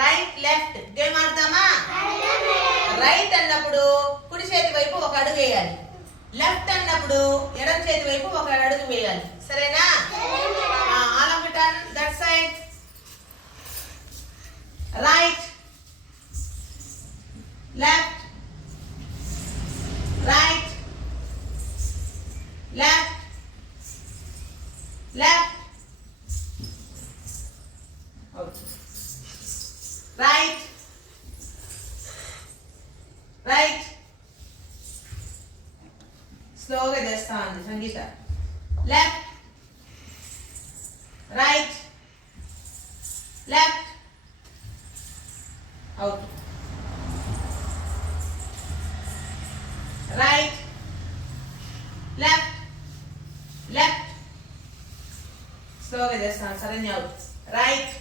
Right left game ఆడదామా? Right అన్నప్పుడు కుడి చేతి వైపు ఒక అడుగు వేయాలి, లెఫ్ట్ అన్నప్పుడు ఎడమ చేతి వైపు ఒక అడుగు వేయాలి. సరేనా? All of it on that side. Right left right left left okay. right right slowగా చేస్తాను సంగీత. left right left out right left left slowగా చేస్తాను. సరైన అవుట్. రైట్